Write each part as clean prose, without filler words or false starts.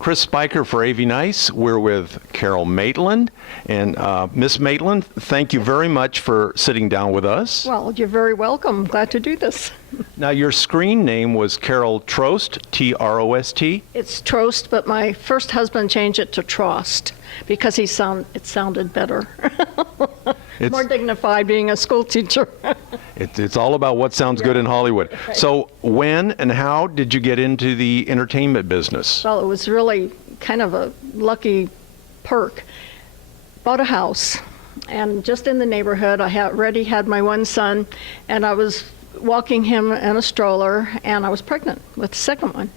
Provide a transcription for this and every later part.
Chris Spiker for AV Nice. We're with Carol Maitland. And Miss Maitland, thank you very much for sitting down with us. Well, you're very welcome. Glad to do this. Now, your screen name was Carol Trost, T-R-O-S-T? It's Trost, but my first husband changed it to Trost because it sounded better. More dignified being a school teacher. It's all about what sounds good in Hollywood. Right. So when and how did you get into the entertainment business? Well, it was really kind of a lucky perk. Bought a house, and just in the neighborhood, I had already had my one son, and I was walking him in a stroller, and I was pregnant with the second one.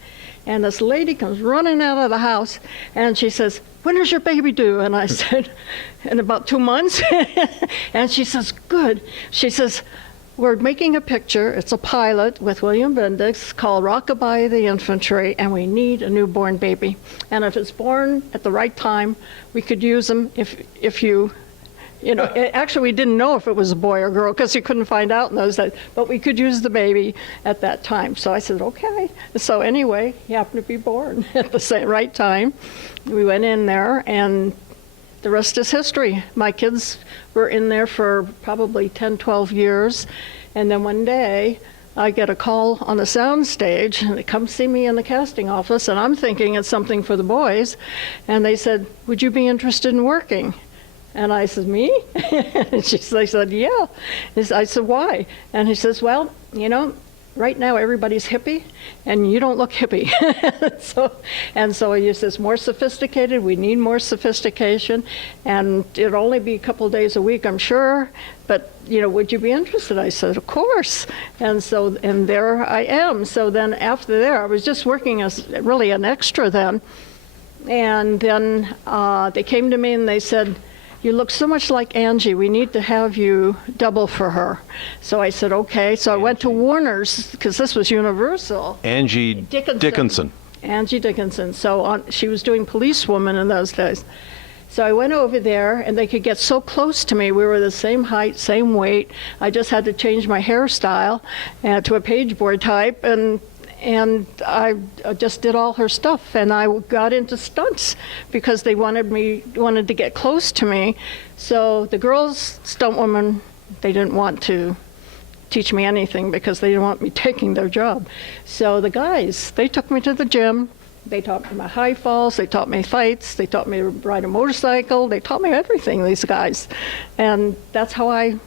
And this lady comes running out of the house, and she says, "When is your baby due?" And I said, "In about 2 months." And she says, "Good." She says, "We're making a picture. It's a pilot with William Bendix called Rockabye the Infantry, and we need a newborn baby. And if it's born at the right time, we could use him if you know, actually we didn't know if it was a boy or girl because you couldn't find out in those days, but we could use the baby at that time." So I said, okay. So anyway, he happened to be born at the right time. We went in there, and the rest is history. My kids were in there for probably 10, 12 years, and then one day I get a call on the sound stage, and they come see me in the casting office, and I'm thinking it's something for the boys, and they said, "Would you be interested in working?" And I said, "Me?" And they said, "Yeah." I said, "Why?" And he says, "Well, you know, right now everybody's hippie, and you don't look hippie." So he says, "More sophisticated, we need more sophistication, and it'll only be a couple of days a week, I'm sure, but, you know, would you be interested?" I said, "Of course." And there I am. So then after there, I was just working as really an extra then, and then they came to me and they said, "You look so much like Angie. We need to have you double for her." So I said, okay. So I went to Warner's because this was Universal. Angie Dickinson. Angie Dickinson. So she was doing Policewoman in those days. So I went over there, and they could get so close to me. We were the same height, same weight. I just had to change my hairstyle to a pageboard type, and I just did all her stuff, and I got into stunts because they wanted to get close to me. So the girls, stunt women, they didn't want to teach me anything because they didn't want me taking their job. So the guys, they took me to the gym. They taught me my high falls, they taught me fights, they taught me to ride a motorcycle, they taught me everything, these guys. And that's how I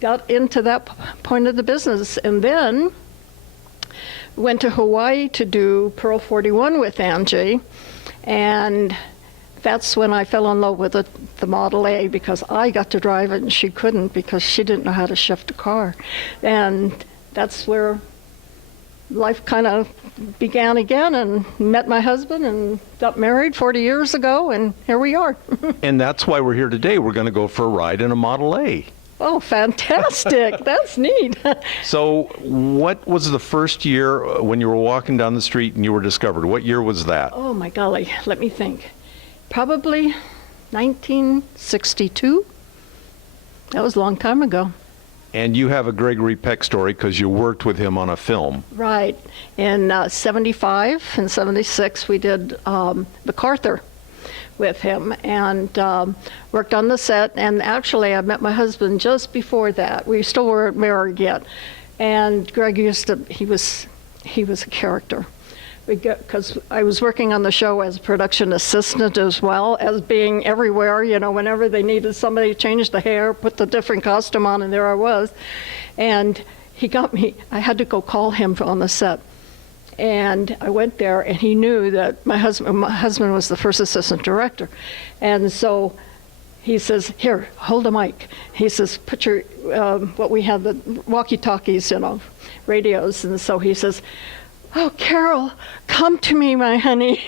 got into that point of the business. And then went to Hawaii to do Pearl 41 with Angie, and that's when I fell in love with the Model A because I got to drive it and she couldn't because she didn't know how to shift a car. And that's where life kind of began again, and met my husband and got married 40 years ago, and here we are. And that's why we're here today. We're going to go for a ride in a Model A. Oh, fantastic. That's neat. So what was the first year when you were walking down the street and you were discovered? What year was that? Oh, my golly. Let me think. Probably 1962. That was a long time ago. And you have a Gregory Peck story because you worked with him on a film. Right. In 75 and 76, we did MacArthur with him, and worked on the set. And actually, I met my husband just before that. We still weren't married yet. And Greg he was a character. Because I was working on the show as a production assistant as well as being everywhere, you know, whenever they needed somebody to change the hair, put the different costume on, and there I was. And he got me, I had to go call him on the set. And I went there, and he knew that my husband was the first assistant director. And so he says, "Here, hold a mic." He says, "Put your, what we have, the walkie-talkies, you know, radios." And so he says, "Oh, Carol, come to me, my honey."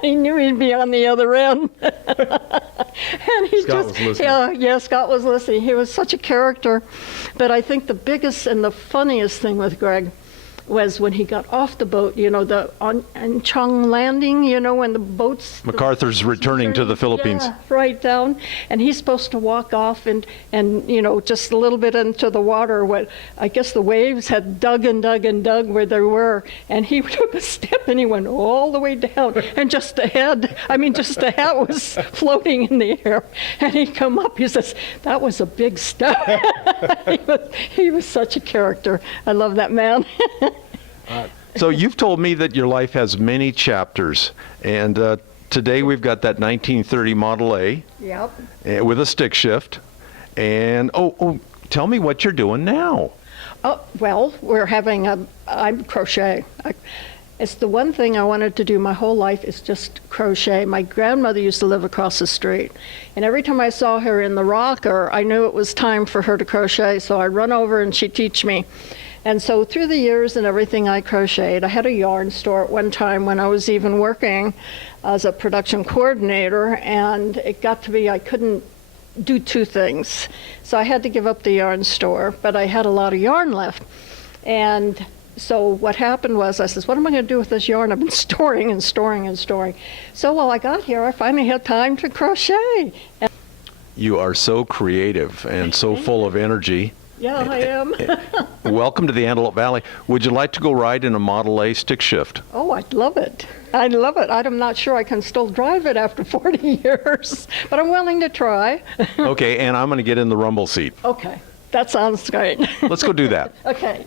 He knew he'd be on the other end. And he Scott was listening. Yeah, Scott was listening. He was such a character. But I think the biggest and the funniest thing with Greg was when he got off the boat, on Chong Landing, when the boats... MacArthur's returning to the Philippines. Yeah, right down. And he's supposed to walk off and just a little bit into the water. I guess the waves had dug and dug and dug where they were. And he took a step and he went all the way down. And just the hat was floating in the air. And he come up, he says, that was a big step. He was such a character. I love that man. So you've told me that your life has many chapters, and today we've got that 1930 Model A. Yep. With a stick shift. And tell me what you're doing now. Oh, well, I'm crochet. It's the one thing I wanted to do my whole life is just crochet. My grandmother used to live across the street, and every time I saw her in the rocker, I knew it was time for her to crochet, so I'd run over and she'd teach me. And so through the years and everything, I crocheted. I had a yarn store at one time when I was even working as a production coordinator, and it got to be I couldn't do two things. So I had to give up the yarn store, but I had a lot of yarn left. And so what happened was I says, what am I going to do with this yarn? I've been storing and storing and storing. So while I got here, I finally had time to crochet. And You are so creative and so full of energy. yeah, I am. Welcome to the Antelope Valley. Would you like to go ride in a Model A stick shift? Oh, I'd love it. I'd love it. I'm not sure I can still drive it after 40 years, but I'm willing to try. Okay, and I'm going to get in the rumble seat. Okay, that sounds great. Let's go do that. Okay.